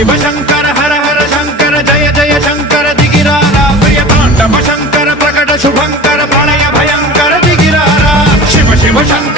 शिव शंकर हर हर शंकर जय जय शंकर दिगिरारा प्रिय तांडव शंकर प्रकट शुभंकर प्रणय भयंकर दिगिरारा शिव शिव शंकर